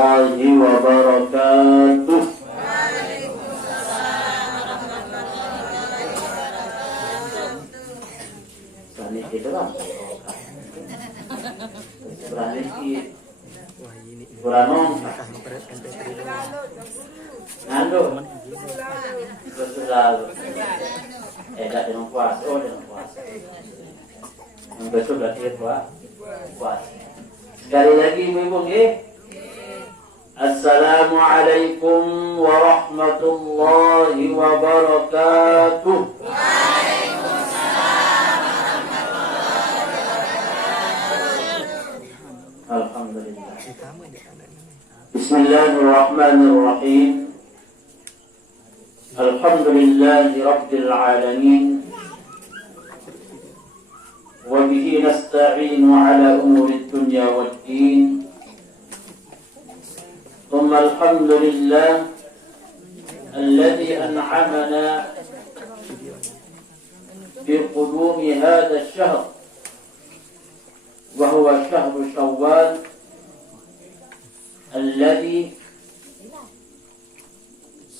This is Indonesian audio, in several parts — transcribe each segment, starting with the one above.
warahmatullahi wabarakatuh. Sani kita lah. Berani ki. Beranong. Nando. Berselalu. Tak dengan puas. Oh dengan puas. Betul berarti puas. Sekali lagi ibu-ibu nggih. Assalamualaikum warahmatullahi wabarakatuh. Waalaikumsalam warahmatullahi wabarakatuh. Alhamdulillah. Bismillahirrahmanirrahim. Alhamdulillahi rabbil alamin. وبه نستعين على أمور الدنيا والدين ثم الحمد لله الذي أنعمنا بقدوم هذا الشهر وهو شهر شوال الذي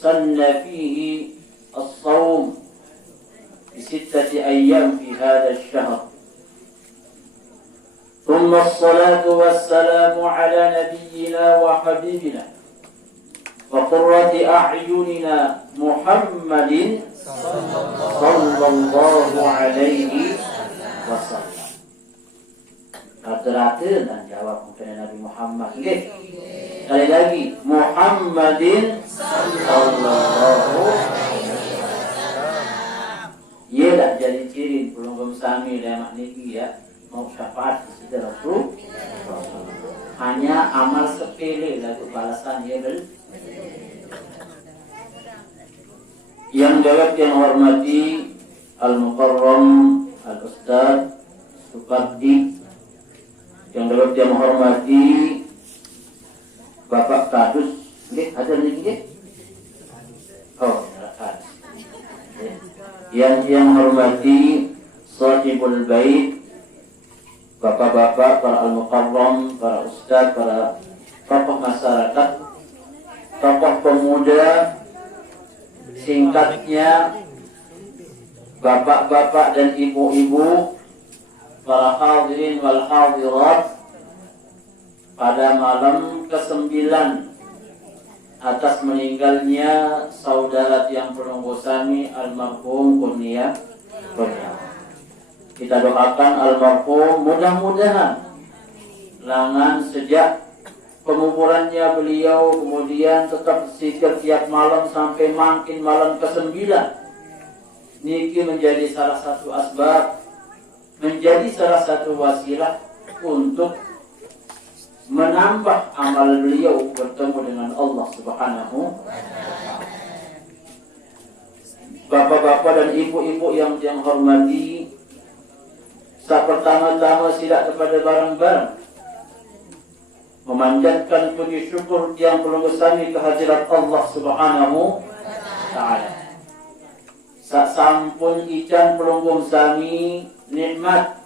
سن فيه الصوم ب6 أيام في هذا الشهر ثم الصلاة والسلام على نبينا وحبيبنا وقرة أعيننا محمد صلى الله عليه وسلم. Rata-rata dan jawab kepada Nabi Muhammad. Okay. Sekali lagi, Muhammadin sallallahu alaihi wasallam. Ia dah jadi ciri pelunggum sami lemak niki ya. Mau syafaat kepada Rasul. Hanya amal sepele lagu balasan dia yang jawab yang hormati Al-Mukarram Al-Ustaz Supardi, yang jawab yang hormati Bapak Kadus. Ada lagi? Oh, ada. Yang hormati Sahibul Bait, bapak-bapak, para al-mukarram, para ustaz, para tokoh masyarakat, tokoh pemuda, singkatnya bapak-bapak dan ibu-ibu, para hadirin wal hadirat, pada malam ke-9 atas meninggalnya saudara yang penunggu sami almarhum Kurnia. Kita doakan almarhum mudah-mudahan langan sejak penguburannya beliau kemudian tetap zikir tiap malam sampai makin malam ke-9. Niki menjadi salah satu asbab, menjadi salah satu wasilah untuk menambah amal beliau bertemu dengan Allah Subhanahu wa taala. Bapak-bapak dan ibu-ibu yang hormati, pertama-tama sila kepada barang-barang memanjatkan puji syukur yang pelunggu sami kehadirat Allah Subhanahu wa taala. Sak sampun ican pelunggu sami nikmat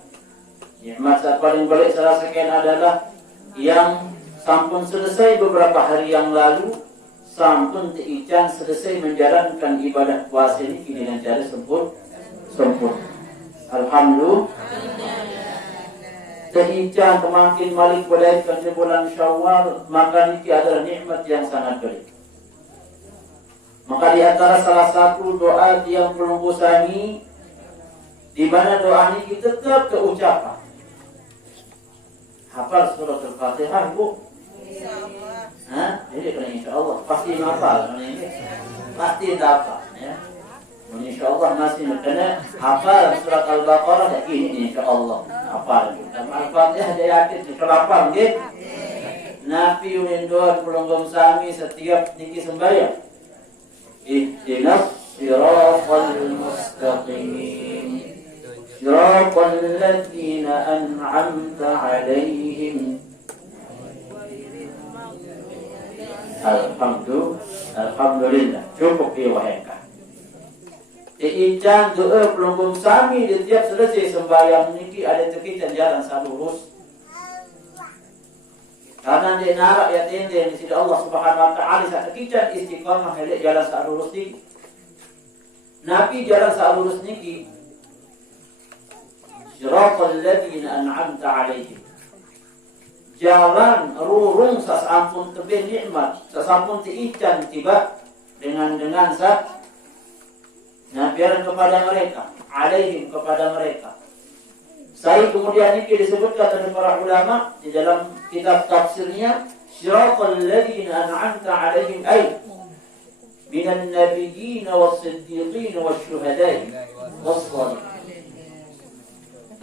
sak paling balik salah sekian adalah yang sampun selesai beberapa hari yang lalu, sampun ican selesai menjalankan ibadah puasa ini dengan cara sempurna. Alhamdulillah. Sehingga semakin malik berakhir di bulan Syawal, maka ini adalah nikmat yang sangat baik. Maka di antara salah satu doa yang pelunggu sami, di mana doa ini kita tetap keucapan. Hafal surah Al-Fatihah, Bu? Insyaallah. Jadi kena insyaallah pasti hafal, pasti dapat, ya. InsyaAllah masih kena hafal surat Al-Baqarah dan ini insyaAllah hafal. Dan Al-Fatihah dia yakin kelapang gitu. Nabi Unindor pelunggum sami setiap tinggi sembahyang. Ihdinas siratal mustaqim siratal ladzina an'amta alaihim. Alhamdulillah. Cukup diwahykan. Ican doa pelunggum sami di tiap selesai sembahyang niki ada tekitan jalan salurus. Karena dia narak ya tende di sisi Allah Subhanahu wa taala saat kita istiqamah hele jalan sak lurus niki. Nabi jalan sak lurus niki. Siratal ladzina an'amta 'alaihim. Jalan rurung sasampun tebe nikmat, sasampun tiican tiba dengan zat nabiaran kepada mereka, 'alaihim kepada mereka. Saya kemudian ini disebutkan oleh para ulama di dalam kitab tafsirnya, Siratal ladzina an'amta 'alaihim ay minan nabiyyin was-siddiqin wasyuhada'i was-shalihin.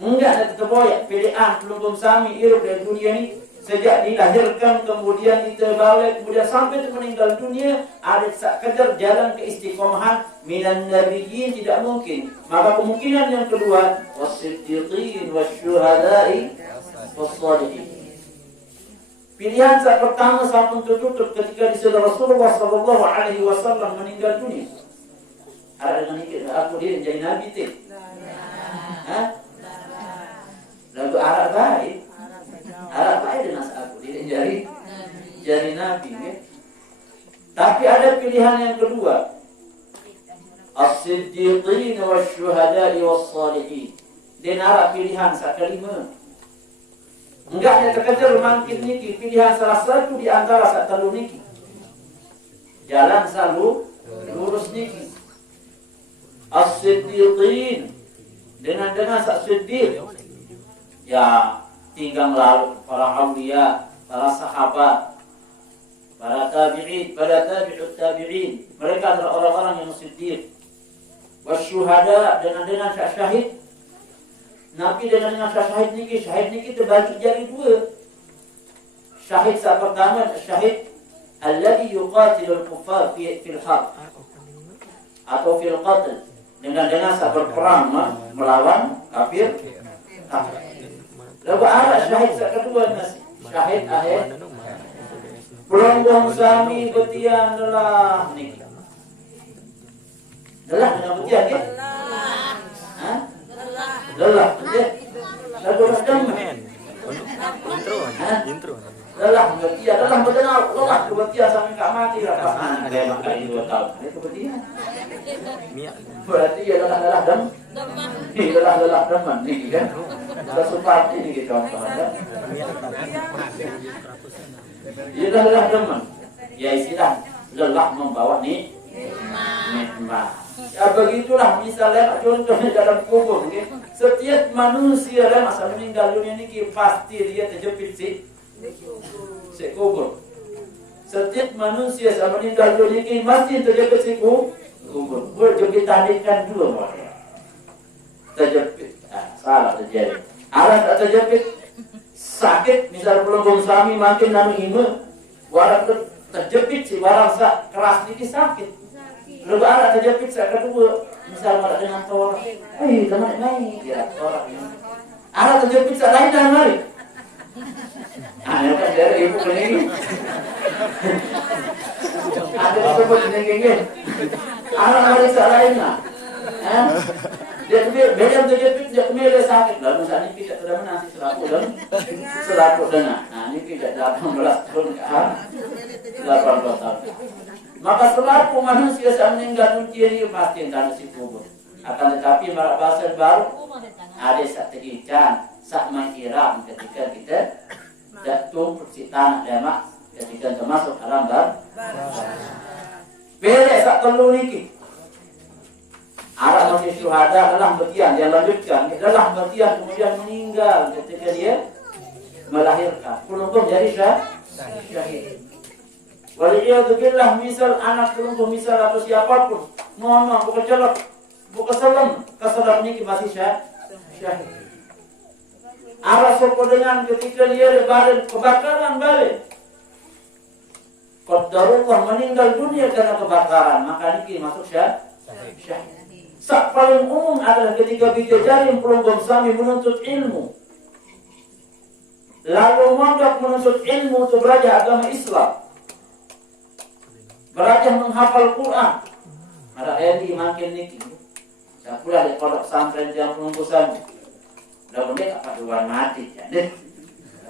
Enggak ada terboyak pilihan pelunggung sami hidup di dunia ini sejak dilahirkan kemudian diterbalik kemudian sampai meninggal dunia ada sekedar jalan keistiqomahan minan nabiyyin tidak mungkin. Maka kemungkinan yang kedua was-siddiqin wasyuhada'i was-shalihin. Pilihan saat pertama sampai tertutup ketika disebut Rasulullah sallallahu alaihi wasallam meninggal dunia. Ada dengan ini aku dia jadi nabi teh. Hah? Lagu Arab baik dengan aku dia jadi nabi ya. Tapi ada pilihan yang kedua, as-siddiqin wasyuhada'i was-shalihin. Dia nara pilihan sak kelima. Enggak ada terkejar mangkit niki pilihan salah satu di antara sak telu niki. Jalan selalu lurus niki. As-siddiqin dengan sak siddiq. Ya, tinggal lalu para awliya, para sahabat, para tabi'in, para tabi'ut tabi'in. Mereka adalah orang-orang yang siddiq. Wasyuhada dengan syahid. Nabi dengan syahid niki terbagi jadi dua. Syahid saat pertama, syahid alladhi yuqatilul kuffar fil harb atau fil qatl. Dengan saat berperang melawan kafir. Lalu ada syahid kedua nasi. Syahid akhir. Pelonggung sami betian lelah ni. Lelah dengan betian ya? Hah? Lelah betian. Lagu rasdam. Intro. Lelah betian. Lelah betian sampai tak mati lah. Pas dia makan 2 tahun. Itu betian. Berarti ya lelah dam. Lelah daman ni kan. Sesuatu ini kita contohnya. Ya lelah teman. Ya istilah lelah membawa nikmat. Ya begitulah misalnya contohnya dalam kubur. Okay? Setiap manusia masa meninggal dunia ini pasti dia terjepit si kubur. Setiap manusia saat meninggal dunia ini masih terjepit si kubur. Berjepit tadikan dua mereka. Terjepit. Salah terjadi. Alat tak terjepit sakit, misal pelembung suami makin nanu hima, warang terjepit si warang keras ini sakit. Lalu alat terjepit sak kedua, misal malah dengan torak, teman main, ya torak ini. Alat terjepit sak lain dah mari. Yang kan dari ibu ini. Ada disebut ini. Alat mari sak lain lah. Dia beda terjepit dia kembali sakit lah. Misalnya tidak sudah menasi selaku dengar. Nah ini tidak 18 tahun ke 18 tahun. Maka selaku manusia saat meninggal dunia ini pasti dalam si kubur. Akan tetapi marak bahasa baru ada satu ican saat mengiram ketika kita jatuh si tanah demak ketika termasuk alam beda saat telu niki. Arah masih syuhada adalah betian, dia lanjutkan adalah betian kemudian meninggal ketika dia melahirkan. Pelunggung jadi syahid. Waliyadzubillah misal anak pelunggung misal atau siapapun ngomong buka celok, buka salam, kesalam ini masih syahid. Arah sopo dengan ketika dia badan kebakaran balik. Qadarullah meninggal dunia karena kebakaran, maka ini masuk syahid. Sak paling umum adalah ketika bidadari pelunggung sami menuntut ilmu. Lalu mondok menuntut ilmu untuk belajar agama Islam. Belajar menghafal Quran. Ada ayat makin niki. Saya pula di pondok pesantren yang pelunggung sami. Lalu dia tak paduan mati.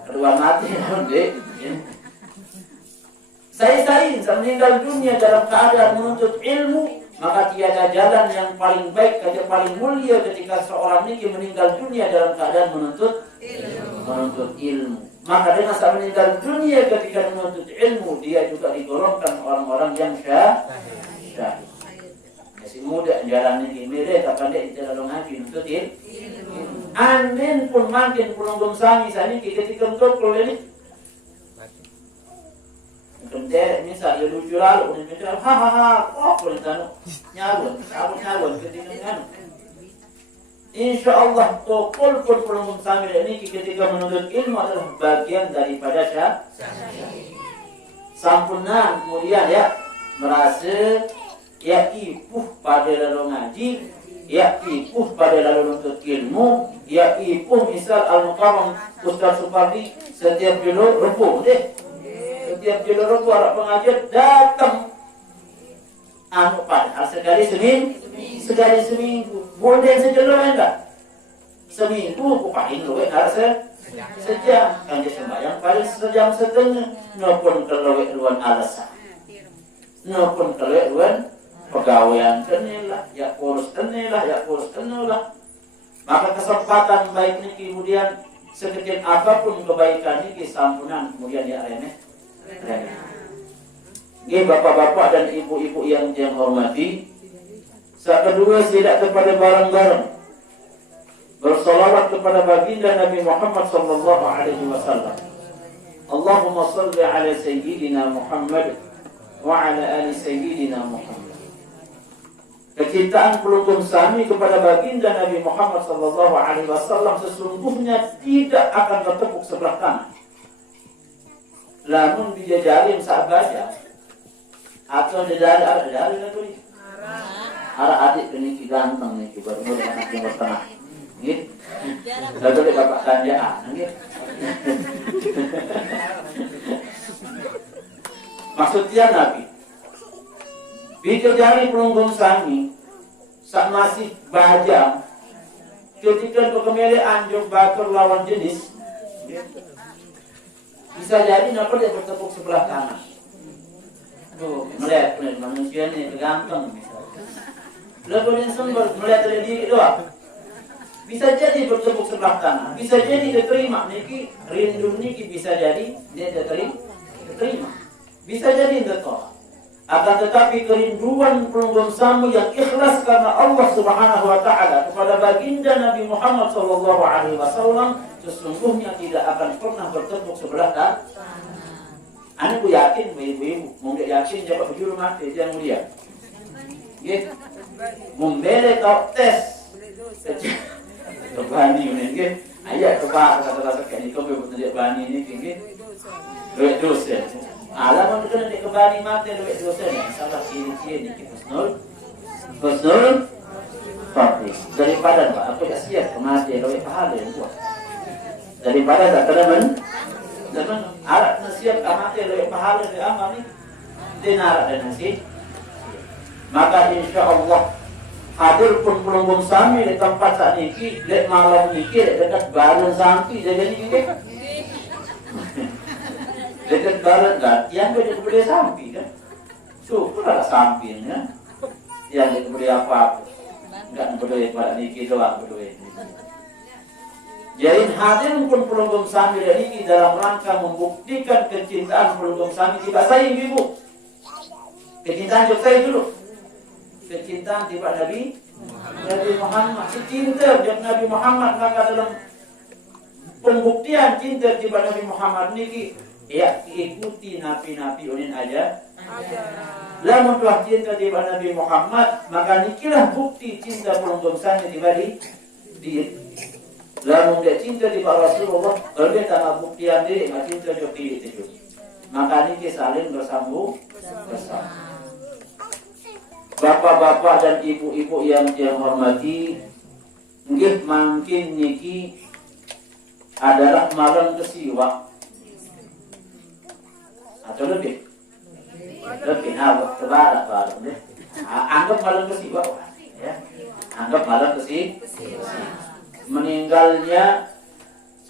Kedua mati dek. Saya meninggal dunia dalam keadaan menuntut ilmu, maka tiada jalan yang paling baik, yang paling mulia ketika seorang ini meninggal dunia dalam keadaan menuntut ilmu. Maka dengan saat meninggal dunia ketika menuntut ilmu, dia juga digolongkan orang-orang yang syahid. Masih muda jalan ini mirip tak pandai kita lalu ngaji menuntut ilmu. Andin pun makin pelonggong sami sani ketika untuk ini. Kemudian misal dia lucu lalu, dia hahaha, boleh tanu nyawon ketika insya Allah tokol pun pelonggong sami ini ketika menuntut ilmu adalah bagian daripada syahid. Sampurna kemudian ya merasa ya ipuh pada lalu ngaji, ya ipuh pada lalu menuntut ilmu, ya ipuh misal al-mukarram Ustaz Supardi setiap dulu rubuh deh. Setiap jalur orang pengajian datang padahal sekali seminggu boleh sejalur enggak seminggu kupahin lu sejam kan dia sembahyang paling sejam setengah nopun kalau luan alasan nopun kalau luan pegawaian tenilah ya kurus tenilah maka kesempatan baik ini kemudian sekecil apapun kebaikan ini sampunan kemudian ya remeh. Ini bapak-bapak dan ibu-ibu yang hormati. Saat kedua tidak kepada barang-barang bersolawat kepada baginda Nabi Muhammad sallallahu alaihi wasallam. Allahumma salli ala sayyidina Muhammad wa ala ali sayyidina Muhammad. Kecintaan pelukun sami kepada baginda Nabi Muhammad sallallahu alaihi wasallam sesungguhnya tidak akan bertepuk sebelah kanan. Lamun dijajarin saat baca atau dari lagi arah adik ini ganteng nih baru mulai anak timur tengah gitu lalu dia bapak tanjaan gitu maksudnya Nabi dijajari pelunggung sami saat masih bajang ketika kemele anjur batur lawan jenis bisa jadi kenapa dia bertepuk sebelah kanan. Tuh, melihat manusia ini ganteng misalnya. Lalu dia sembel melihat dari diri doang. Bisa jadi bertepuk sebelah kanan. Bisa jadi diterima. Niki rindu niki bisa jadi dia diterima. Bisa jadi ditolak. Akan tetapi kerinduan pelunggung samu yang ikhlas karena Allah Subhanahu wa taala kepada baginda Nabi Muhammad sallallahu alaihi wasallam sesungguhnya tidak akan pernah bertepuk sebelah kanan. Aku yakin ibu-ibu, mungkin yakin jabat berjuru mati yang mulia. Gitu. Membeli kau tes. Kebani ini, gitu. Ayah kebak kata-kata kayak ini kau betul bani ini, gitu. Duit dosa. Alam itu nanti kebani mati duit dosa. Salah ciri-ciri ini husnul khotimah. Daripada aku tak siap kematian duit pahala yang buat. Daripada tak teman arak nasihat kamati lebih pahala dari amal ni dinarak dan nasihat maka insya Allah hadir pun pelunggung sami di tempat saat ini lek malam ini dekat balon sampi jadi ni dekat balon yang boleh sampi kan syukur ada sampinya yang boleh apa enggak boleh pada niki doang boleh. Jadi hadir pun pelunggung sami ini dalam rangka membuktikan kecintaan pelunggung sami tidak saya ibu. Kecintaan juga saya dulu. Kecintaan tiba Nabi Muhammad. Cinta tiba Nabi Muhammad maka dalam pembuktian cinta tiba Nabi Muhammad ini ya ikuti nabi-nabi unin aja. Lamun telah cinta tiba Nabi Muhammad maka nikilah bukti cinta pelunggung sami tiba di lamun dia cinta di Rasulullah, kalau dia tanah buktian diri, nggak cinta juga itu. Maka ini saling bersambung bersama. Bapak-bapak dan ibu-ibu yang hormati, nggih mungkin niki adalah malam kesiwa atau lebih, kebarat baru deh. Anggap malam kesiwa, ya. Anggap malam kesiwa. Meninggalnya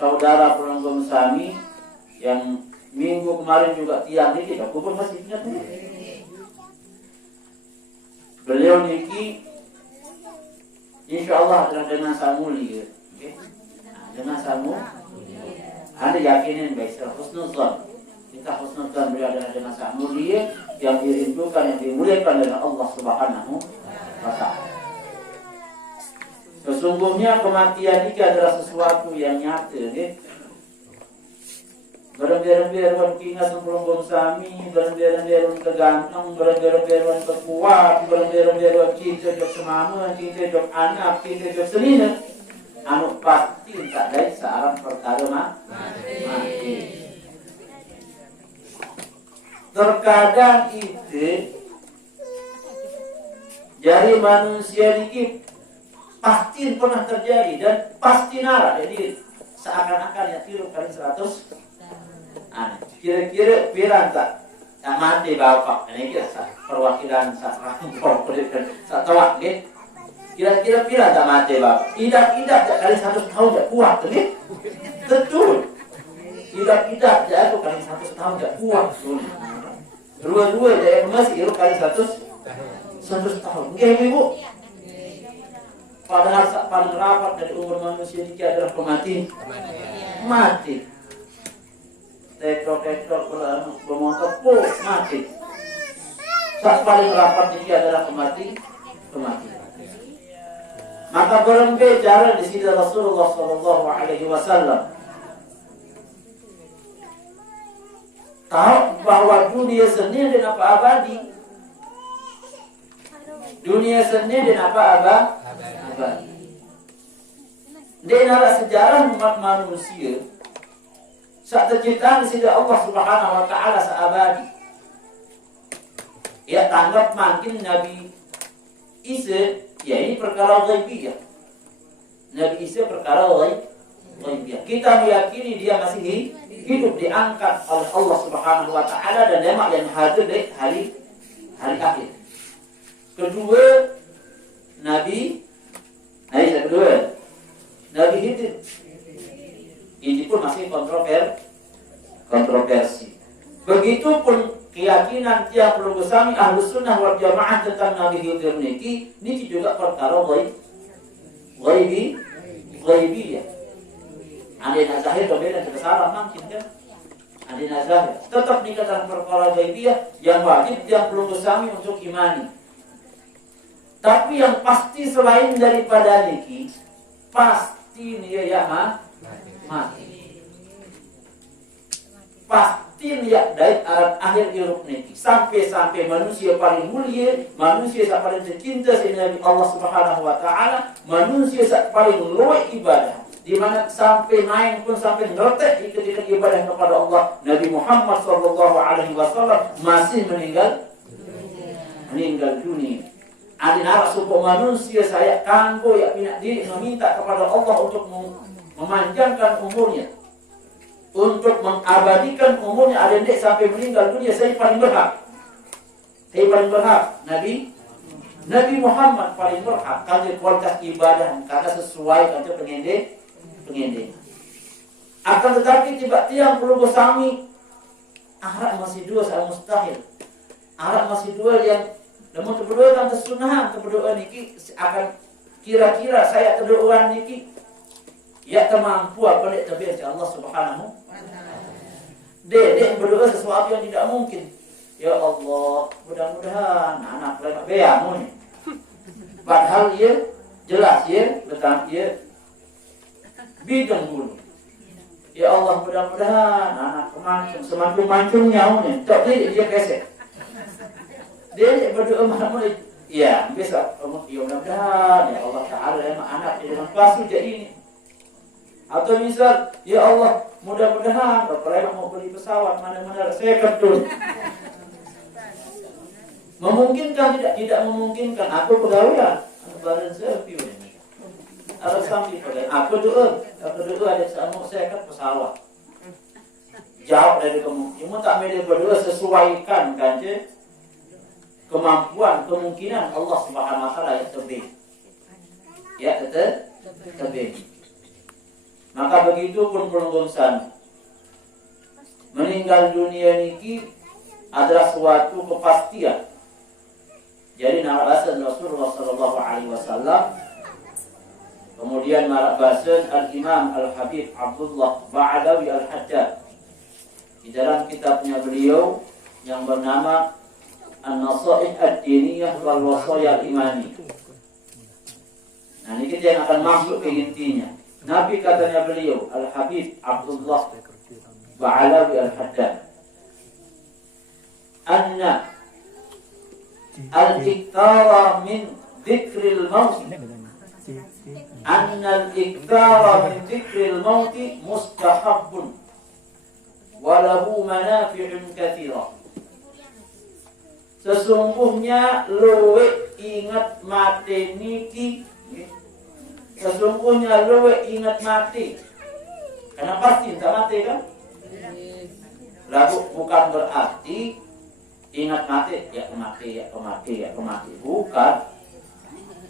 saudara pelonggong sami yang minggu kemarin juga tiang niki, aku pun masih ingat nih. Beliau niki insyaallah adalah dengan samuli, okay? Dengan samu, Anda yakinin baik secara husnuzan. Kita husnuzan beliau adalah dengan samuli yang dirindukan, yang dimuliakan oleh Allah Subhanahu wa Ta'ala. Sesungguhnya kematian ini adalah sesuatu yang nyata, okay? Berembiar-embiar kingas pelonggong sami, berembiar-embiar keganteng, berembiar-embiar kekuat, berembiar-embiar cinta jok semama, cinta jok anak, cinta jok selina. Anu pasti tak ada seorang perkara mati. Terkadang itu jadi manusia ini pasti pernah terjadi dan pasti nara. Jadi seakan-akan ya tiru kali 100. Kira-kira pirang tak mati bapak. Ini kira perwakilan satwa, okay? Kira-kira pirang tak mati bapak. Tidak kali 100 tahun tak kuat, okay? Betul. Tidak jatuh kali 100 tahun tak kuat. Dua-dua dia masih kali 100 tahun. Okay, ibu. Padahal paling rapat dari umur manusia ini adalah mati. Tetrok bermotor mati. Saat paling rapat ini adalah kematian. Maka berbicara di sini Rasulullah Sallallahu Alaihi Wasallam tahu bahwa dunia seni dan apa abadi. Dunia seni dan apa abadi. Dia adalah sejarah umat manusia. Saat terciptaan di sini Allah Subhanahu wa Ta'ala seabadi. Ya tanggap makin Nabi Isa, ya ini perkara ghaibiyah. Nabi Isa perkara ghaibiyah. Kita meyakini dia masih hidup, diangkat oleh Allah Subhanahu wa Ta'ala dan dia yang hadir di hari akhir. Kedua, Nabi Khidir. Ini pun masih kontroversi. Begitupun keyakinan tiap pelunggu sami Ahlus Sunnah wal Jamaah tentang Nabi Khidir niki juga perkara ghaibiyah. Adina zahir berbeda dengan salah mungkin kan? Adina zahir tetap dikatakan perkara ghaibiyah yang wajib tiap pelunggu sami untuk imani. Tapi yang pasti selain daripada niki, pasti dia ya mati. Pasti lihat dari akhir hidup nanti sampai manusia paling mulia, manusia yang paling tercinta Nabi Allah Subhanahu wa Ta'ala, manusia yang paling luwih ibadah, di mana sampai naik pun sampai ngertek ketika ibadah kepada Allah, Nabi Muhammad Sallallahu Alaihi Wasallam masih meninggal dunia. Ada narasi supaya manusia saya kanggo ya diri meminta kepada Allah untuk memanjangkan umurnya, untuk mengabadikan umurnya. Ada yang sampai meninggal dunia, saya paling berhak. Nabi Muhammad paling berhak karena kualitas ibadah, karena sesuai karena pengending. Akan tetapi tiba-tiba perlu bersami Arab masih dua sangat mustahil. Arab masih dua yang namun terberdoa kan tersunahan, terberdoa niki akan kira-kira saya terdoa niki ya kemampu apa nek tapi Allah Subhanahu wa Ta'ala. Dia berdoa sesuatu yang tidak mungkin. Ya Allah, mudah-mudahan anak lewat beamu nih. Padahal ia jelas ia betul ia bidang dulu. Ya Allah, mudah-mudahan anak semakin mancungnya nih. Cok dia kesek. Dia berdoa malam ya bisa mudah-mudahan ya Allah Ta'ala emang anak dengan pasti jadi ini. Atau misal ya Allah mudah-mudahan bapak mau beli pesawat mana-mana saya kedul. Memungkinkan tidak memungkinkan. Aku pegawai badan selfie ini. Harus sampai pegawai. Aku doa ada sama saya kan pesawat. Jawab dari kamu. Cuma tak boleh berdoa sesuaikan kan je. Kemampuan, kemungkinan Allah Subhanahu wa Ta'ala yang terbaik. Ya, terbaik. Maka begitu pun pelunggum sami. Meninggal dunia niki adalah suatu kepastian. Jadi narasan Rasulullah sallallahu alaihi wasallam, kemudian narasan Al-Imam Al-Habib Abdullah Ba'alawi Al-Haddad di dalam kitabnya beliau yang bernama An-Nasaih Ad-Diniyah wal Wasaya Al-Imani. Nah, ini kita yang akan masuk ke intinya. Nabi katanya beliau Al-Habib Abdullah Ba'alawi Al-Haddad, anna al-iktara min dzikril maut, anna al-iktara min dzikril maut mustahabbun wa lahu manafi'un katsirah. Sesungguhnya luwe ingat mati niki, sesungguhnya luwe ingat mati, karena pasti tak mati kan. Lalu bukan berarti ingat mati, ya kemati, ya kemati, ya kemati. Bukan.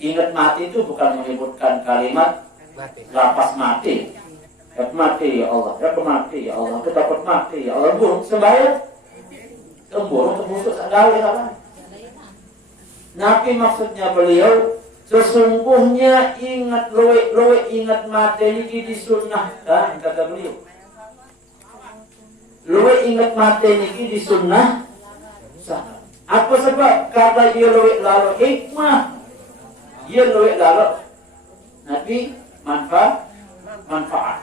Ingat mati itu bukan menyebutkan kalimat lapas mati. Ya kemati ya Allah, ya kemati ya Allah, aku takut mati ya Allah. Burung sembahyang, burung terbusuk sekali apa? Nabi maksudnya beliau, sesungguhnya ingat loe ingat mati ini disunnahkan, kata beliau. Loe ingat mati ini disunnah. Apa sebab? Karena dia luwih lalu hikmah, dia luwih lalu Nabi manfaat.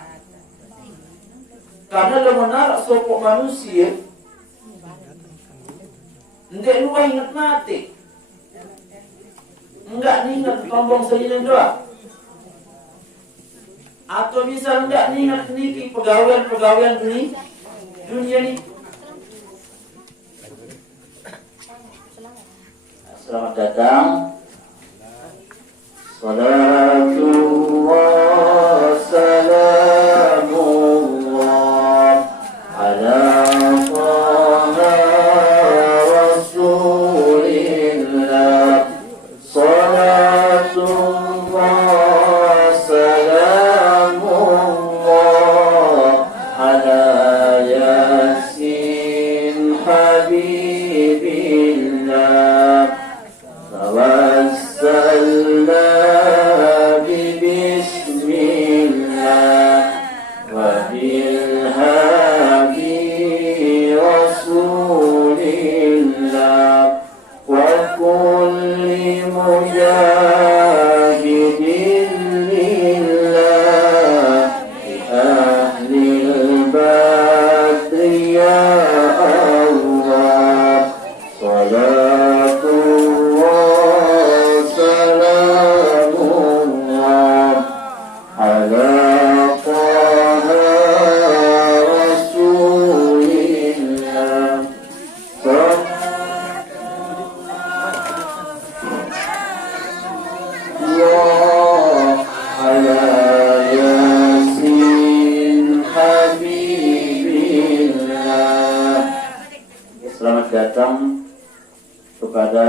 Karena lemenar sopok manusia enggak luwih ingat mati, enggak ingat tombong sejenis doang, atau bisa enggak ingat niki pegawai ini dunia ini. Selamat datang. Salatullah salamullah ala Taha Rasulillah. Salatullah salamullah ala Yasin Habibillah. Tawassalna bismillah wa bilhadi rasulillah wa kulli mujahidin lillah bi ahlil badri ya Allah. Salatullah salamullah ala Taha Rasulillah. Salatullah ala Yasin Habibillah. Selamat datang kepada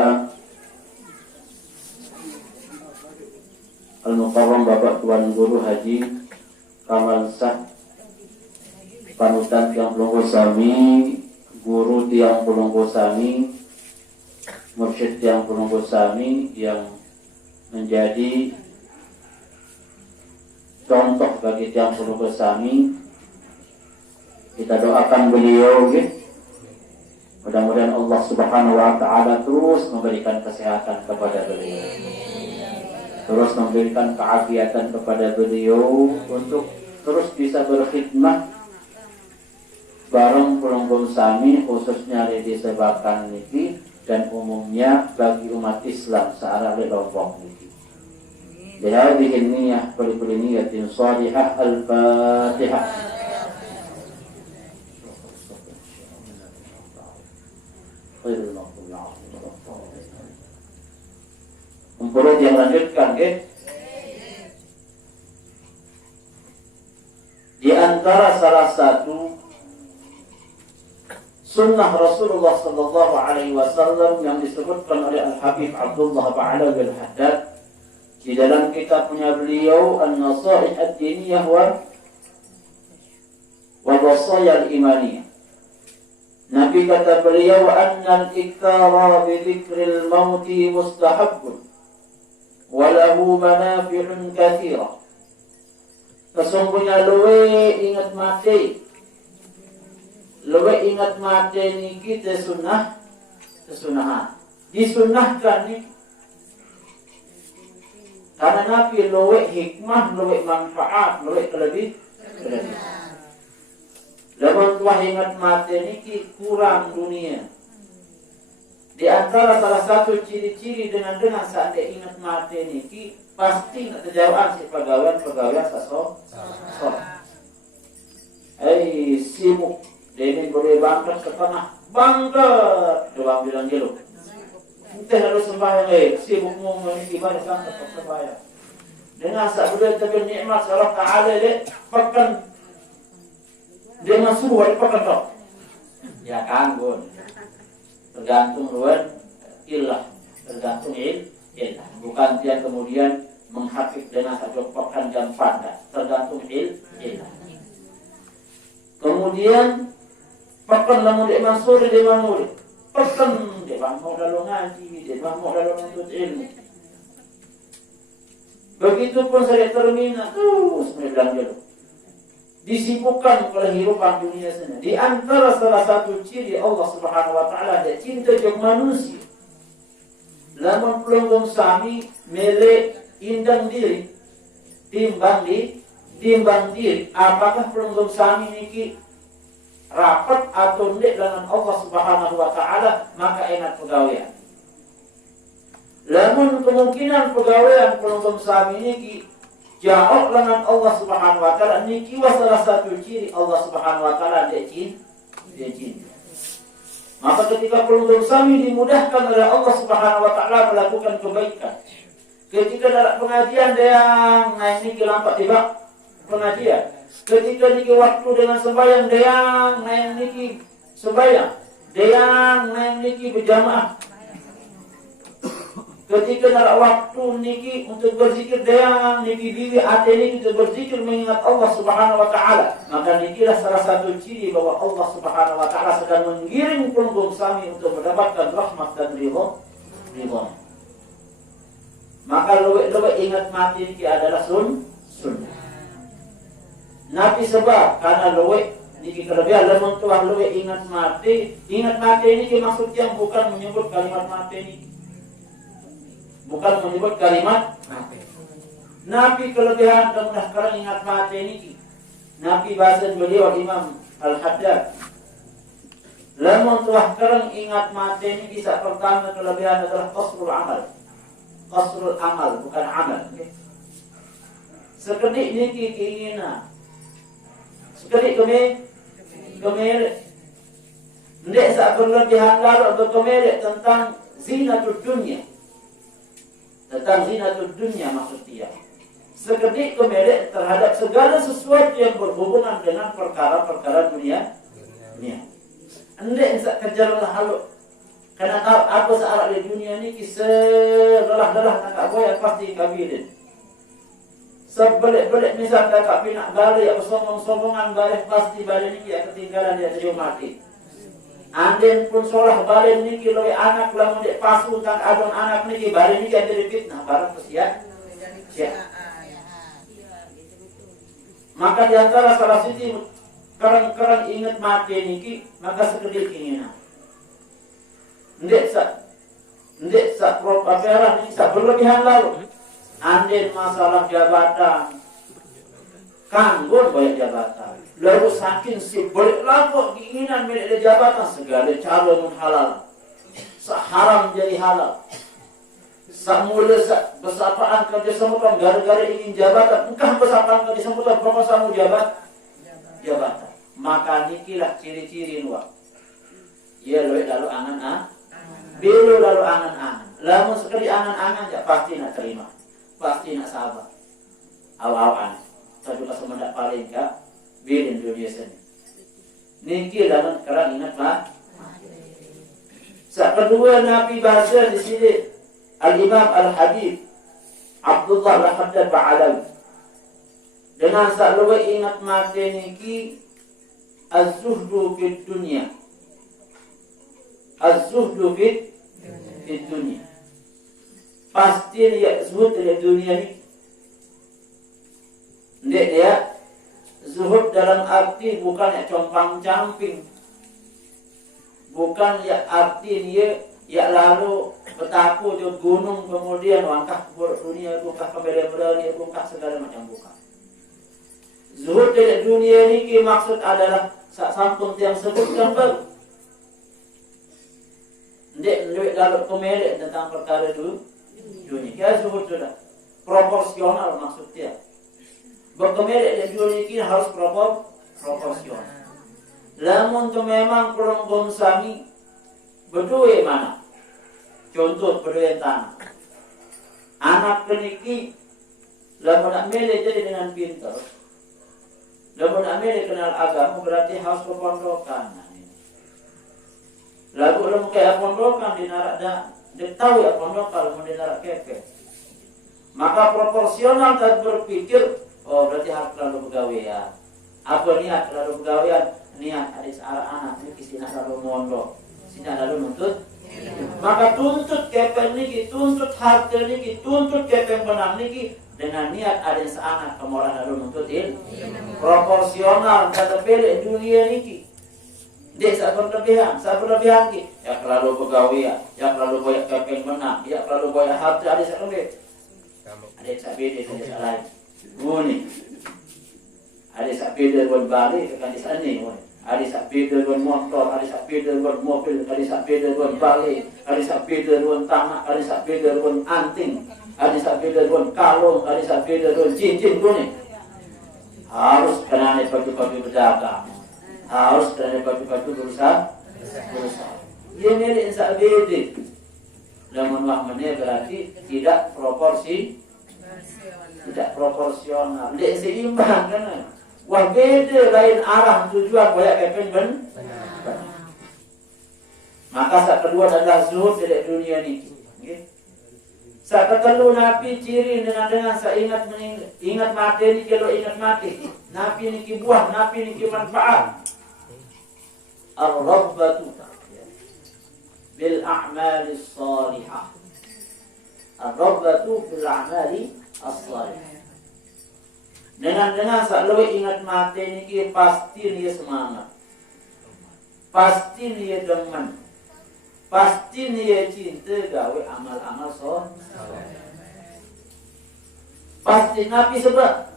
Al-Mukarram Bapak Tuan Guru Haji Kamal Sah, panutan Tiang Pelunggu Sami, guru Tiang Pelunggu Sami, mursyid Tiang Pelunggu Sami yang menjadi contoh bagi Tiang Pelunggu Sami. Kita doakan beliau ya. Mudah-mudahan Allah Subhanahu wa Ta'ala terus memberikan kesehatan kepada beliau, terus memberikan keafiatan kepada beliau untuk terus bisa berkhidmat bareng Pelunggung Sami, khususnya di Desa Bakan niki dan umumnya bagi umat Islam searah di Lombok niki. Bihadhihi niyyah kulli niyyatin shalihah. Al-Fatihah. Perlu yang lanjutkan ke? Di antara salah satu sunnah Rasulullah sallallahu alaihi wasallam yang disebutkan oleh Al-Habib Abdullah Ba'alawi Al-Haddad di dalam kitabnya beliau An-Nasaih Ad-Diniyah wal wal wasaya al-imaniyah. Nabi kata beliau, annal ikthara bi dzikril mauti mustahabbun wa lahu manafi'un katsira. Sesungguhnya luwe ingat mati niki tesunahan disunahkan ni karena Nabi luwe hikmah, luwe manfaat, luwe kelebihan. Lamun tuah ingat mati niki kurang dunia. Di antara salah satu ciri-ciri dengan saat dia ingat mati niki pasti nak terjawab si pegawai sasok. Sibuk. Dia boleh bangkrut setengah bangkrut. Dia bilang gitu. Entah lalu sembahyang sibukmu memiliki ibadah sangat sembahyang. Dengan saat boleh tapi nikmat Allah Taala dia pakan dia masuk wali pakan tak. Ya kanggun. Tergantung ruan ilah, tergantung ilah. Bukan dia kemudian menghafif dengan satu pakan dan pandai. Tergantung ilah. Kemudian pakan lamun dia masuk dia bangun. Pakan dia bangun lalu ngaji, dia bangun lalu menuntut ilmu. Begitupun saya terminal terus bilang gitu. Disibukkan kehidupan dunia sana. Di antara salah satu ciri Allah Subhanahu wa taala dia cinta jeung manusia. Lamun pelonggong sami melek indang diri timbang diri, apakah pelonggong sami niki rapat atau tidak dengan Allah Subhanahu wa taala, maka enak pegawaian. Lamun kemungkinan pegawaian pelonggong sami niki jauh dengan Allah Subhanahu wa taala, niki salah satu ciri Allah Subhanahu wa taala dia cinta. Maka ketika pelonggong sami dimudahkan oleh Allah Subhanahu wa taala melakukan kebaikan. Ketika dalam pengajian dia naik niki lampat tiba pengajian. Ketika niki waktu dengan sembahyang dia naik niki sembahyang. Dia naik niki berjamaah. Ketika dalam waktu niki untuk berzikir dia niki diri hati niki untuk berzikir mengingat Allah Subhanahu wa taala. Maka nikilah salah satu ciri bahwa Allah Subhanahu wa taala sedang menggiring pelonggong sami untuk mendapatkan rahmat dan ridha. Maka luwe ingat mati niki adalah sunnah. Nabi sebab karena luwe niki kelebihan lamun tuah luwe ingat mati niki maksudnya bukan menyebut kalimat mati niki. Bukan menyebut kalimat mati. Nabi kelebihan dan sekarang ingat mati niki. Nabi bahasa beliau Imam Al-Haddad. Lamun tuah sekarang ingat mati niki saat pertama kelebihan adalah qasrul amal. Qasrul amal bukan amal. Sekedik niki keinginan. Sekedik kemelek. Ndek saat berlebihan lalu atau kemelek tentang zinatul dunia. Tentang zinatul dunia maksud dia. Sekedik kemelek terhadap segala sesuatu yang berhubungan dengan perkara-perkara dunia. Ndek bisa kejarlah halu. Karena tahu apa searah di dunia ini kisah-lelah nak boya pasti kabilin. Sebelik-belik misal kakak pinak balik atau sombong-sombongan balik pasti balik ini dia ketinggalan dia jadi mati. Andin pun solah balik niki loe anak lamun dek pasu tang adon anak niki balik niki jadi fitnah barang kesian. Maka di antara salah sisi kerang ingat mati niki maka sekedip keinginan. Ndek sak propaganda niki sak berlebihan lalu. Andin masalah jabatan. Kanggo banyak jabatan. Lalu saking sibulik laku keinginan milik jabatan segala cara halal. Haram jadi halal. Samula bersapaan kerja sambutan gara-gara ingin jabatan. Engkau bersapaan kerja sambutan promosamu jabatan. Maka nikilah ciri-ciri luar. Ya lalu angan-angan. Bila lalu angan-angan. Lamun sekali angan-angan ya pasti nak terima. Pasti nak sabar. Awal-awal. Saya juga semendak paling kak. Bilin dunia sini. Niki lamun kerang ingat mah. Saat kedua Nabi bahasa di sini Al-Imam Al-Habib Abdullah Al-Haddad Ba'alawi. Dengan saat luwe ingat mati niki az-zuhdu fid dunya. Az-zuhdu fid dunya. Pasti dia zuhud dari dunia ni. Dia zuhud dalam arti bukan ya compang-camping. Bukan ya arti dia ya lalu bertaku di gunung kemudian langkah ke dunia, bukan kembali bukan segala macam bukan. Zuhud dari dunia ini maksud adalah sampun yang sebutkan baru. Ndek lalu kemelek tentang perkara itu dunia. Ya zuhud sudah proporsional maksudnya. Berkemelek di dunia ini harus proporsional. Lamun tu memang pelonggong sami berdua mana? Contoh berdua tanah. Anak keniki lamun nak melek jadi dengan pintar. Lamun nak melek kenal agama berarti harus ke pondokan. Lalu lamun kayak pondokan di narak dah, dia tahu ya pondokan lamun di narak kepek. Maka proporsional dan berpikir, oh berarti harus lalu pegawaian. Apa niat lalu pegawaian? Niat adik searah anak ini kisina lalu mondok, kisina lalu nuntut. Maka tuntut kepeng niki, tuntut harta niki, tuntut kepeng benang niki dengan niat adik seanak kemoran lalu nuntut ini. Proporsional kata beli dunia niki. Dia tak berlebihan ki. Ya terlalu pegawaian, ya terlalu banyak kepeng benang, ya terlalu banyak harta adik sekali. Adik tak beda adik lain. Guni. Adik tak beda berbalik ke di sana. Ada sak beda dengan motor, ada sak beda dengan mobil, ada sak beda dengan balik, ada sak beda dengan tanah, ada sak beda dengan anting, ada sak beda dengan kalung, ada sak beda dengan cincin ni. Harus kena baju-baju berdagang, harus kena baju-baju berusaha. Ia milik sak beda. Namun maknanya berarti tidak proporsional, tidak seimbang kan? Wah beda lain arah tujuan banyak kepeng benar. Maka saat kedua adalah zuhud dari dunia ini. Saat kedua Nabi ciri dengan saya ingat mati ini kalau ingat mati. Nabi ini buah, Nabi ini manfaat. Ar-rabbatu bil a'mali salihah. Ar-rabbatu bil a'mali as-salihah. Dengan selalu ingat mati ini pasti dia semangat, pasti dia demen, pasti dia cinta gawe amal-amal soleh. Pasti Nabi sebab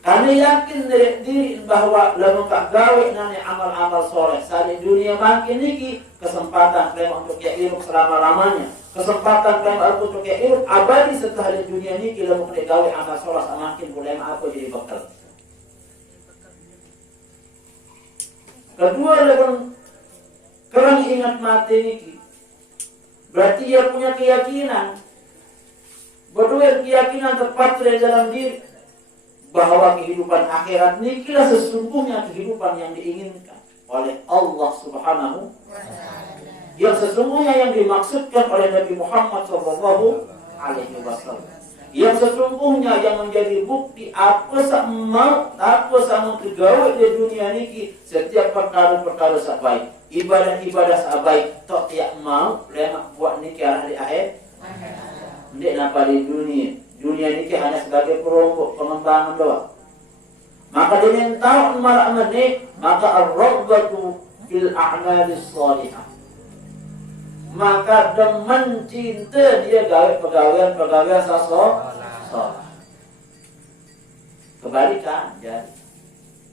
kami yakin dari diri bahwa lamun kak gawe nani amal-amal soleh saat dunia makin ini kesempatan kalian untuk ya hidup selama-lamanya. Kesempatan kalian aku untuk hidup abadi setelah di dunia ini kita mau gawe amal soleh semakin boleh aku jadi bekal. Kedua dalam kerang ingat mati ini berarti ia punya keyakinan. Berdua keyakinan terpatri dalam diri bahwa kehidupan akhirat ini kira sesungguhnya kehidupan yang diinginkan oleh Allah Subhanahu wa Ta'ala. Yang sesungguhnya yang dimaksudkan oleh Nabi Muhammad SAW. Yang sesungguhnya yang menjadi bukti apa sama kegawe di dunia ini setiap perkara-perkara sabaik, ibadah-ibadah sabaik, tok tiap mau lemak buat ni arah di akhir. Ndek napa di dunia. Dunia ini hanya sebagai perokok pengembangan doang. Maka dengan tahu marak menik, maka ar-rabbatu fil a'mali salihah. Maka demen cinta dia gawe pegawaian saleh. Kebalikan jadi.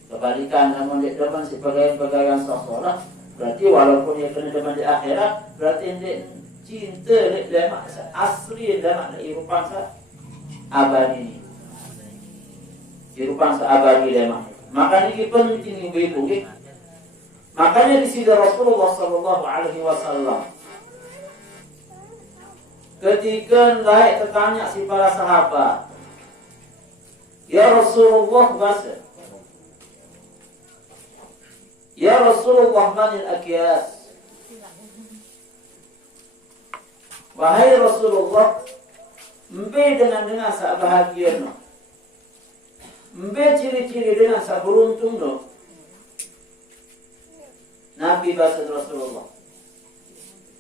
Kebalikan namun dia demen si pegawaian saleh, berarti walaupun dia kena demen di akhirat, berarti dia cinta dia asli dalam kehidupan abadi ini. Kehidupan abadi dia maka ini penting ibu-ibu. Makanya di sini Rasulullah sallallahu alaihi wasallam ketika naik tertanya si para sahabat, ya Rasulullah bahasa, ya Rasulullah manil akyas, wahai Rasulullah, mbe dengan sabahagian, mbe ciri-ciri dengan saberuntung no, Nabi bahasa Rasulullah.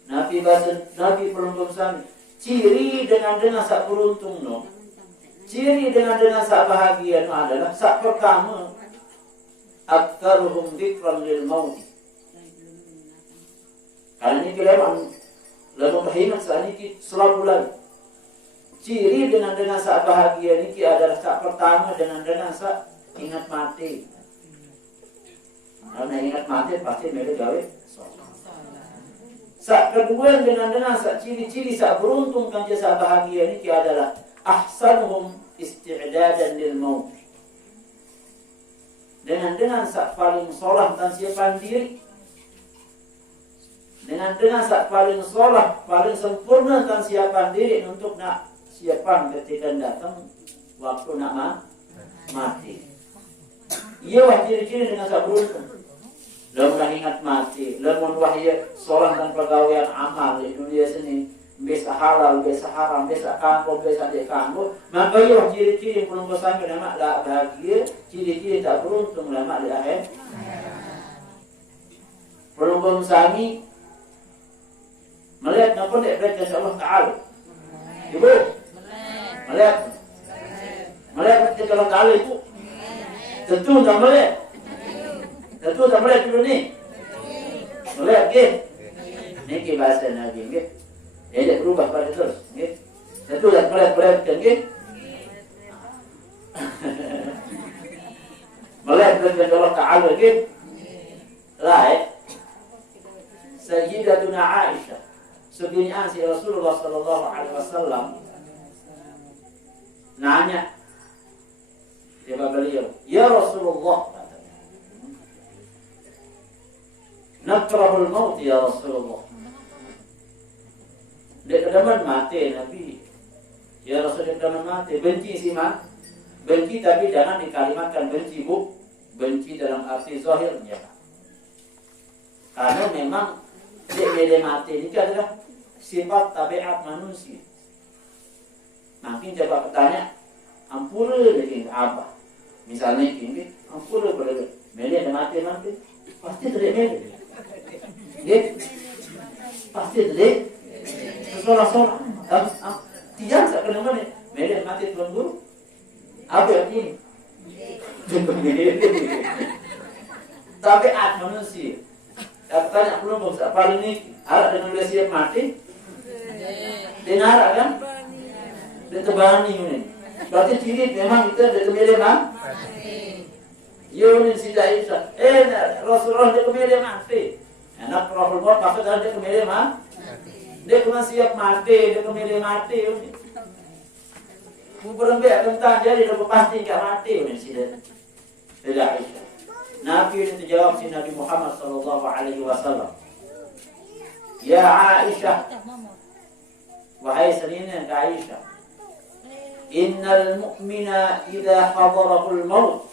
Nabi pelungkum sami. Ciri dengan sak beruntung no. Ciri dengan sak bahagia no adalah sak pertama aktsaruhum dzikran lil maut. Karena ini keleman lalu kehinak saat ini selalu lagi. Ciri dengan sak bahagia ini adalah sak pertama dengan sak ingat mati. Karena ingat mati pasti mereka gawe. Sak kedua dengan sak ciri-ciri sak beruntung kan sak bahagia ini adalah ahsanuhum isti'dadan lil maut. Dengan sak paling solah dan siapan diri. Dengan sak paling solah, paling sempurna dan siapan diri untuk nak siapan ketika datang waktu nak mati. Ia wah ciri-ciri dengan sak beruntung. Lamun ingat mati, lamun wahya solah dan pegawaian amal di dunia sini, bisa halal, bisa haram, bisa kanggo, bisa tidak kanggo, maka ia ciri-ciri yang belum sampai nama tak bahagia, ciri-ciri tak beruntung lama di akhir. Belum sami melihat apa tidak berkat Allah Taala. Ibu, melihat ketika Allah Taala itu, tentu tak melihat. Tentu tak boleh dulu ni. Boleh, okey? Ni bahasa Nabi, okey? Dia tidak berubah pada terus, okey? Tentu tak boleh, okey? Boleh dengan Allah Ta'ala, okey? Lain. Sayyidatuna Aisyah, sebinian si Rasulullah sallallahu alaihi wasallam nanya kepada beliau, "Ya Rasulullah, nakrahul maut ya Rasulullah." Dia kedaman mati Nabi. Ya Rasul kedaman mati. Benci sih mah. Benci tapi jangan dikalimatkan benci bu. Benci dalam arti zahirnya. Karena memang dia mati ini adalah sifat tabiat manusia. Makin coba bertanya, ampura lagi apa? Misalnya ini, ampura boleh. Meli ada mati pasti tidak meli. Dia pasti dia seorang tidak kena mana mereka mati tuan guru apa yang ini tabiat manusia. Tanya belum bangsa paling ini harap dengan dia siap mati dia narak kan dia terbani ini berarti ciri memang kita ada kemilih mati Yunin tidak bisa Rasulullah dia kemilih mati. Anak Rasul buat maksudnya dia kemilih mah. Dia kena siap mati, dia kemilih mati. Berembek tentang dia dah pasti enggak mati ni sila. Tidak Aisyah. Nabi itu jawab si Nabi Muhammad sallallahu alaihi wasallam. Ya Aisyah. Wahai selina Aisyah. Innal mu'mina idza hadarahu al-maut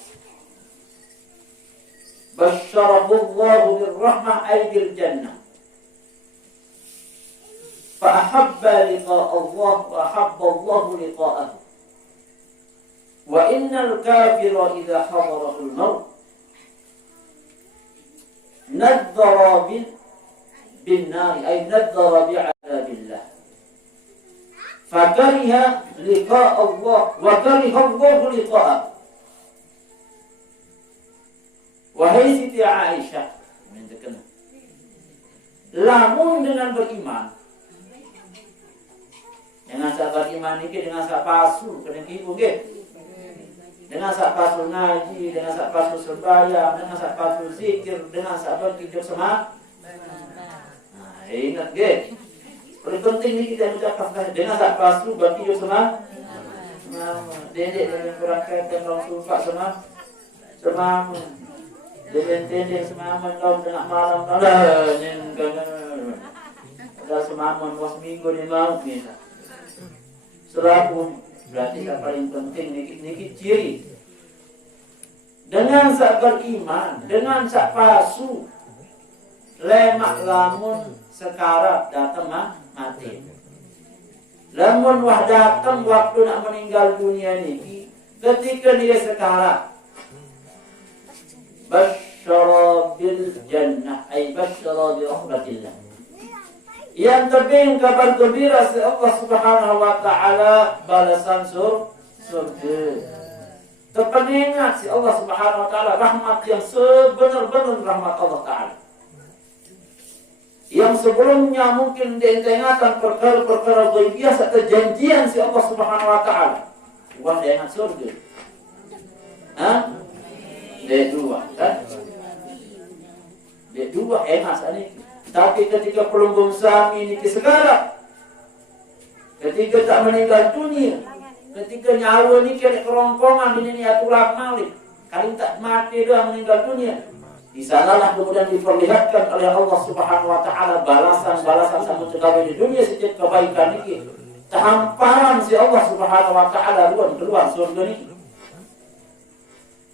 بشره الله بالرحمة أي بالجنة فأحب لقاء الله وأحب الله لقاءه وإن الكافر إذا حضره الموت نذر بالنار أي نذر بعذاب الله فكره لقاء الله وكره الله لقاءه. Wahai Siti Aisyah, lamun dengan beriman, dengan sahabat iman ini, dengan sahabat palsu, kena kipu ke? Dengan sahabat palsu ngaji, dengan sahabat palsu sembahyang, dengan sahabat palsu zikir, dengan sahabat hidup semangat. Nah, ingat ke? Paling penting ni kita ucapkan dengan sahabat palsu bagi hidup semangat. Dedek dengan berangkat dan orang sumpah semangat. Dia semaman kau tengah malam kau dah semaman was minggu ni mau ni. Serapun berarti yang paling penting nikit ciri. Dengan sak beriman, dengan sak palsu, lemak lamun sekarat datang mati. Lamun wah datang waktu nak meninggal dunia ni, ketika dia sekarat. basyara bil jannah ay basyara bi rahmatillah. Yang tebing kabar gembira si Allah Subhanahu wa taala balasan surga. Terpengingat si Allah Subhanahu wa taala rahmat yang sebenar-benar rahmat Allah taala. Yang sebelumnya mungkin diingatkan perkara-perkara ghaibiyah serta janjian si Allah Subhanahu wa taala. Bukan diingat surga. D2 kan? D2 enak ini. Tapi ketika pelunggung sami ini segala, ketika tak meninggal dunia, ketika nyawa ini kena kerongkongan ini atulah malik, kali tak mati dah meninggal dunia. Di sanalah kemudian diperlihatkan oleh Allah Subhanahu wa taala balasan-balasan sambut cekal di dunia setiap kebaikan ini. Tahamparan si Allah Subhanahu wa taala keluar surga ini.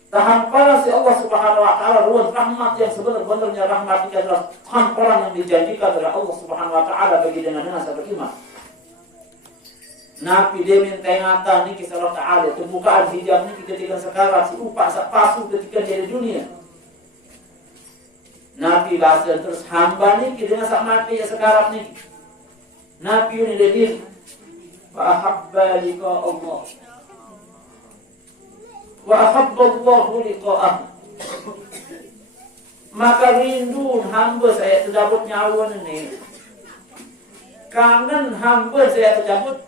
Tahamparan si Allah Subhanahu wa taala ruang rahmat yang sebenar-benarnya rahmat itu adalah tahamparan yang dijanjikan oleh Allah Subhanahu wa taala bagi dengan sahabat iman. Nabi dia minta ingatan ni kisah Allah taala pembukaan hijab ni ketika sekarang si upak sak pasu ketika dia di dunia. Nabi bahasa terus hamba ni dengan sak mati ya sekarang ni. Nabi ni dia fa ahabba liqa Allah. Wa ahabballahu liqa'ah. Maka rindu hamba saya terjabut nyawa ni. Kangen hamba saya terjabut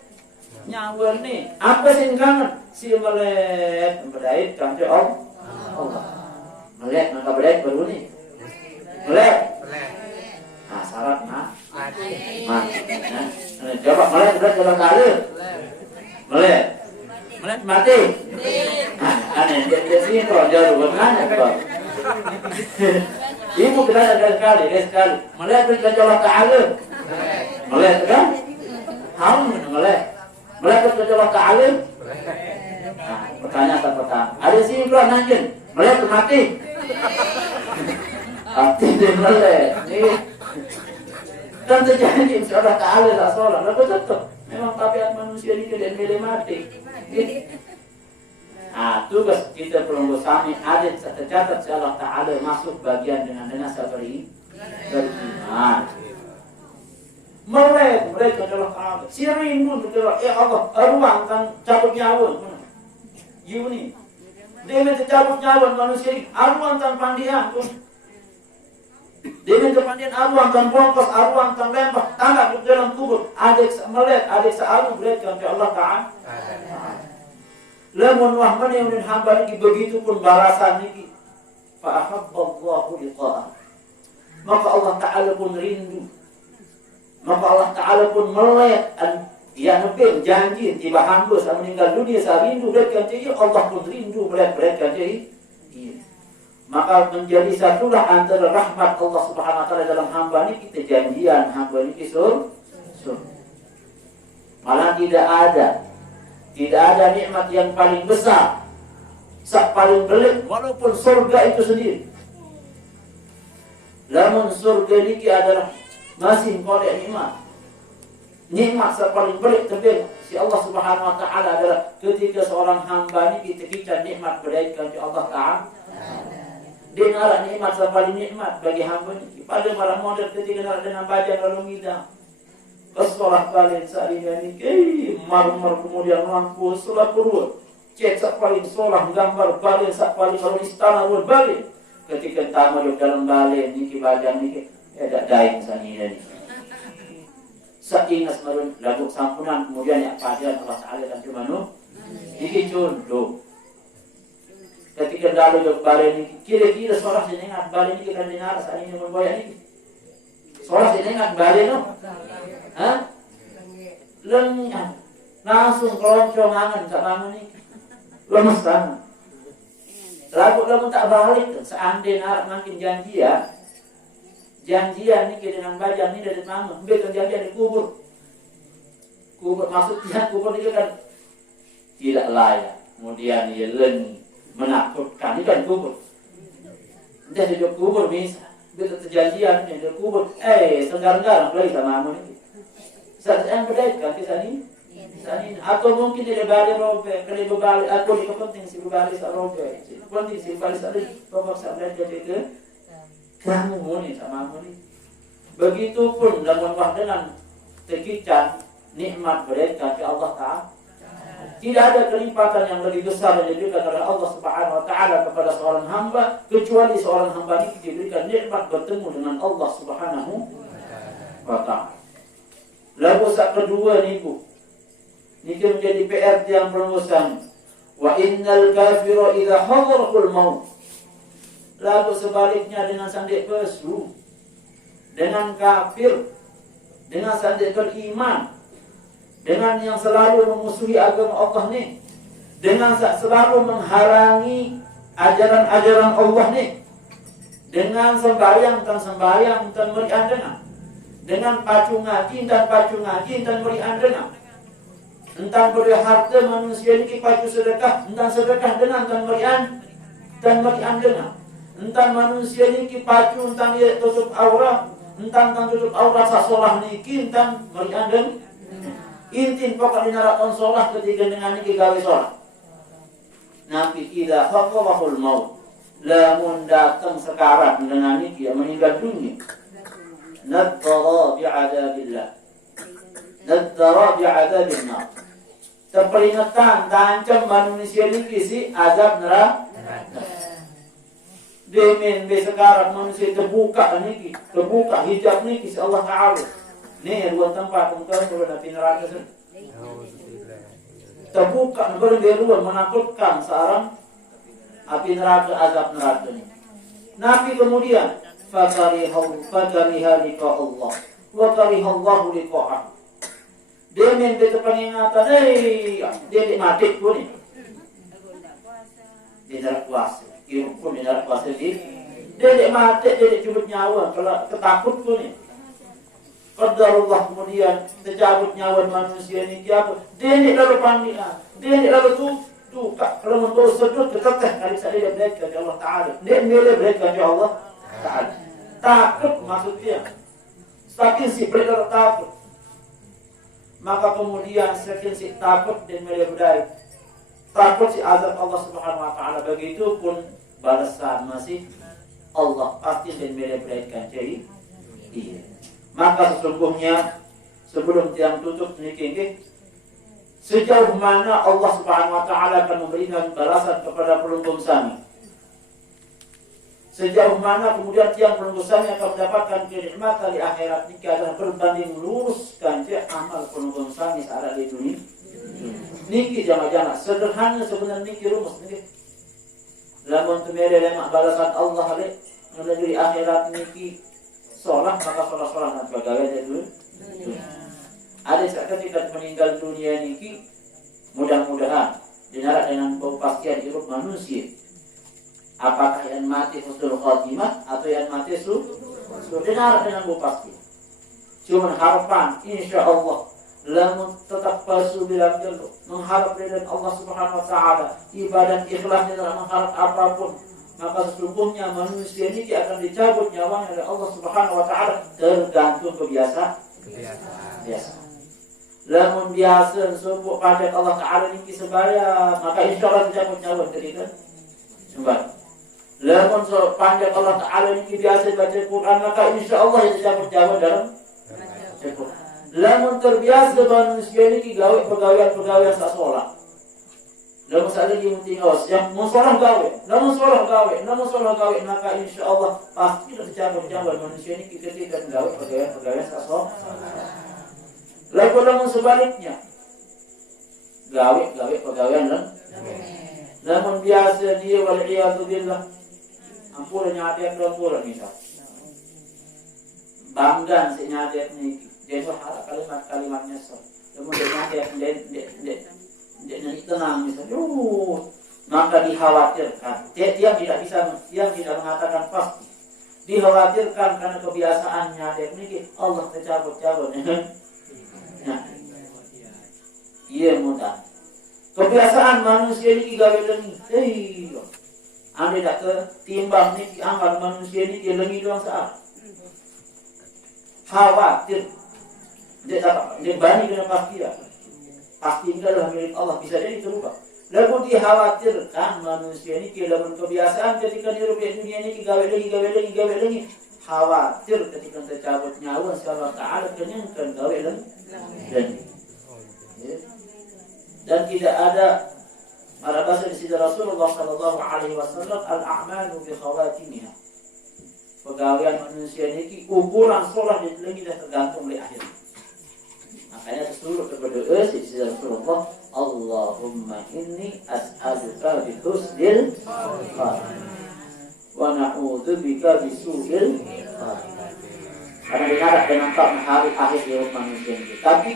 nyawa ni. Apa sih kangen? Si melek berdait kangen Allah. Melek maka berdait baru ni. Melek. Nah, syarat mati. Nah, coba melek sudah coba kali. Melek. Melek mati. Aneh, dia sini kalau jauh bagaimana kok? Ibu kita ada sekali. Melihat kita Allah Taala. Melihat kan? Melihat kita Allah Taala. Pertanyaan pertama. Ada sini keluar nanjen. Melihat mati. Mati dia melihat. Ini kan terjadi Allah Taala tak solat. Lalu tetap memang tabiat manusia ini dan milih mati. Tugas kita perlu sami ada tercatat Allah Taala masuk bagian dengan sabari beriman. Mereka adalah Taala. Sirinun adalah ya Allah ruang kan cabut nyawa. Yuni. Dia minta cabut nyawa manusia ini aruan tanpa pandian pun. Dia minta pandian aruan tanpa bongkos, aruan tanpa lempar, tanggap di dalam kubur. Adik searu mereka Allah Taala. Lamun wahman yang hamba ini begitu pun balasan ini. Fa ahabballahu liqa'ah. Maka Allah Ta'ala pun rindu. Maka Allah Ta'ala pun melihat yang lebih janji tiba hamba saat meninggal dunia saya rindu mereka jadi Allah pun rindu melihat mereka jadi. Maka menjadi satulah antara rahmat Allah Subhanahu wa taala dalam hamba ini kita janjian hamba ini surga. Malah tidak ada nikmat yang paling besar, paling belit, walaupun surga itu sendiri. Namun surga ini adalah masih kolek nikmat. Nikmat paling belit tapi si Allah Subhanahu wa taala adalah ketika seorang hamba ini kita nikmat beraikan kepada Allah Taala. Dia ngalah nikmat paling nikmat bagi hamba ini. Pada para model ketika nak dengan baca lalu ngidam. Kesolah balik saat ini, marmar kemudian lampu solah kurut, cek sak paling solah gambar balik sak paling kalau istana pun balik. Ketika tamu di dalam balik ni badan ni ada daing sani ni. Sakingas marun lagu sampunan kemudian yang pada Allah Taala dan Firman ini contoh. Ketika dalu di balik ni kira-kira solah senengat balik ni kita dengar saat ini membayar ni. Solah senengat balik no. Lengah langsung keloncongan tak bangun ni lemes banget. Lagu tak balik seandainya harap makin janjian ni dengan bajan ni dari mana ambil janjian di kubur maksudnya kubur itu kan tidak layak kemudian ia lengi menakutkan ini kan kubur nanti di kubur bisa begitu terjanjian di kubur senggar-nggar lagi sama amun ini. Saat yang berdaya kan kisah ini Atau mungkin dia balik robek, kalau berbalik aku ni penting si berbalik sak robek. Penting si berbalik sak lagi, pokok sak belajar ke kamu ni sama kamu ni. Begitupun dalam dengan sekian nikmat mereka ke Allah Ta'ala. Tidak ada kelimpatan yang lebih besar yang diberikan oleh Allah Subhanahu Wa Ta'ala kepada seorang hamba kecuali seorang hamba ini diberikan nikmat bertemu dengan Allah Subhanahu Wa Ta'ala. Lalu sak kedua ni Bu, ini menjadi PR yang perumusan. Wa innal kafira idza hadarul maut. Lalu sebaliknya dengan sandik pesu, dengan kafir, dengan sandik beriman, dengan yang selalu memusuhi agama Allah ni, dengan selalu menghalangi ajaran-ajaran Allah ni, dengan sembahyang dan merian dengan pacu ngaji dan merian entah beri harta manusia ni pacu sedekah, entah sedekah dengan dan merian entah manusia ni pacu entah dia tutup aurat, entah tutup aurat sasolah ni entah merian intin pokok dinarakan sholat ketika dengan ini gawe sholat. Nabi idza khatabahul maut, lamun datang sekarat dengan ini dia meninggal dunia. Nadhara bi'adabillah, nadhara bi'adabillah. Terperingatan terancam manusia ini si azab neraka. Demen be sekarat manusia terbuka niki, terbuka hijab niki si Allah Ta'ala. Ni dua tempat mungkin kalau api neraka tu terbuka beruang menakutkan seorang api neraka, azab neraka ni. Nabi kemudian fakariha liqa Allah wa karihallahu liqa'ah. Dia minta pengingatan, dia mati pun ni. Dia tak puasa, pun dia tak puasa dia mati, dia cubit nyawa kalau ketakut pun ni. Qadarullah kemudian tercabut nyawa manusia ni apa? Dia ni lalu panggilan, dia ni lalu tu kalau menurut sudut tetap kali saya berikan kepada Allah Ta'ala. Dia milih berikan kepada Allah Ta'ala. Takut maksudnya, saking si berikan takut. Maka kemudian saking si takut dan milih berdaya. Takut si azab Allah Subhanahu Wa Ta'ala. Begitupun balasan masih Allah pasti dan milih berikan jadi iya. Maka sesungguhnya sebelum tiang tutup niki sejauh mana Allah Subhanahu Wa Ta'ala akan memberikan balasan kepada pelunggung sami, sejauh mana kemudian tiang pelunggung sami akan mendapatkan kenikmatan di akhirat niki adalah berbanding lurus kanjeng amal pelunggung sami saat di dunia. Niki jamaah-jamaah sederhana sebenarnya niki rumus niki. Lamun tumere lemak balasan Allah le menuju akhirat niki sholat maka sholat nanti bagaimana dulu. Ada ketika meninggal dunia niki mudah-mudahan dinarak dengan kepastian hidup manusia. Apakah yang mati husnul khatimah atau yang mati dinarak dengan kepastian. Cuma harapan insya Allah lamun tetap palsu bilang dulu mengharap dari Allah Subhanahu Wa Ta'ala ibadah ikhlas dalam mengharap apapun. Maka sesungguhnya manusia ini akan dicabut nyawanya oleh Allah Subhanahu Wa Ta'ala tergantung kebiasaan. Lamun biasa sebut pada Allah Ta'ala ini sebaya maka insya Allah dicabut nyawa ketika sembah. Lamun panjang Allah Ta'ala ini biasa baca Quran maka insya Allah dicabut nyawa dalam Quran. Lamun terbiasa manusia ini gawe pegawai sak sholat. Lalu masalah lagi mentingos yang musolah gawe, namun solah gawe maka insya Allah pasti tercapai manusia ini kita tidak gawe pegawai sasol. Lalu namun sebaliknya gawe pegawai namun biasa dia waliyadzubillah ampun nyadek ampun misal banggan si nyadek ni dia berharap kalimat-kalimatnya so. Namun dia nyadek dia tenang misalnya, maka dikhawatirkan. Dia tidak mengatakan pasti. Dikhawatirkan karena kebiasaannya dia ini Allah tercabut. Nah, iya mudah. Kebiasaan manusia ini gawe lengi. Anda tak ketimbang ni amal manusia ini dia lengi doang saat. Khawatir. Dia bani kena pasti dah. pasti ini adalah milik Allah, bisa jadi terubah. Lalu dikhawatirkan manusia ini kehilangan kebiasaan ketika di dunia ini gawe lagi. Khawatir ketika tercabut nyawa Allah Ta'ala kenyangkan gawe lagi. Dan tidak ada pada bahasa di sisi Rasulullah Sallallahu Alaihi Wasallam al-a'malu bi khawatimiha. Pegawaian manusia ini ukuran sholat di lagi dah tergantung oleh akhir. Makanya tersuruh berdoa di sisi Rasulullah, Allahumma inni as'aluka bi husnil khatimah wa na'udzubika bi su'il khatimah. Karena diharap dengan hari akhir hidup manusia ini. Tapi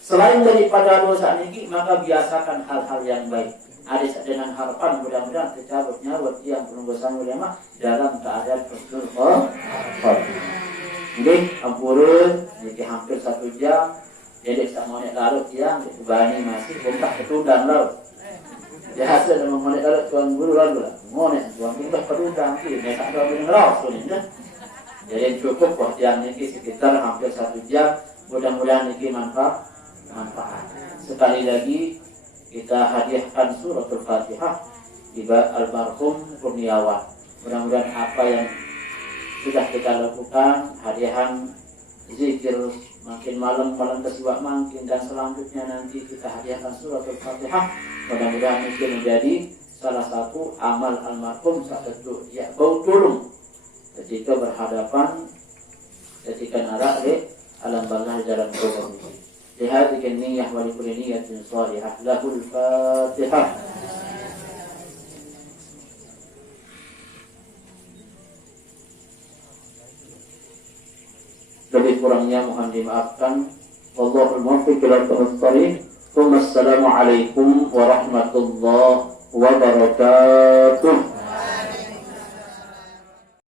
selain daripada dosa ini, maka biasakan hal-hal yang baik. Ada dengan harapan mudah-mudahan tercabut nyawa yang penunggusan ulama dalam keadaan husnul khatimah. Jadi ampurun, jadi hampir 1 jam. Jadi sama monet larut yang bani masih bukan ketundang laut. Biasa dengan monet larut tuan guru lalu lah. Monet tuan guru ketundang sih. Mereka tak boleh ngelau sebenarnya. Jadi cukup buat yang ini sekitar hampir 1 jam. Mudah-mudahan ini manfaat. Sekali lagi kita hadiahkan suratul Fatihah ibarat almarhum Kurniawan. Mudah-mudahan apa yang sudah kita lakukan, hadiahan zikir makin malam kesiwak makin, dan selanjutnya nanti kita hadiahkan suratul Fatihah. Mudah-mudahan itu menjadi salah satu amal almarhum satu ya bau tulung ketika berhadapan ketika narak di alam barzah di dalam kubur. Lihat niyyah wa likulli niyyatin shalihah lahul Fatihah. Lebih kurangnya mohon dimaafkan. Wallahul muwaffiq ila aqwamit thoriq. Wassalamualaikum warahmatullahi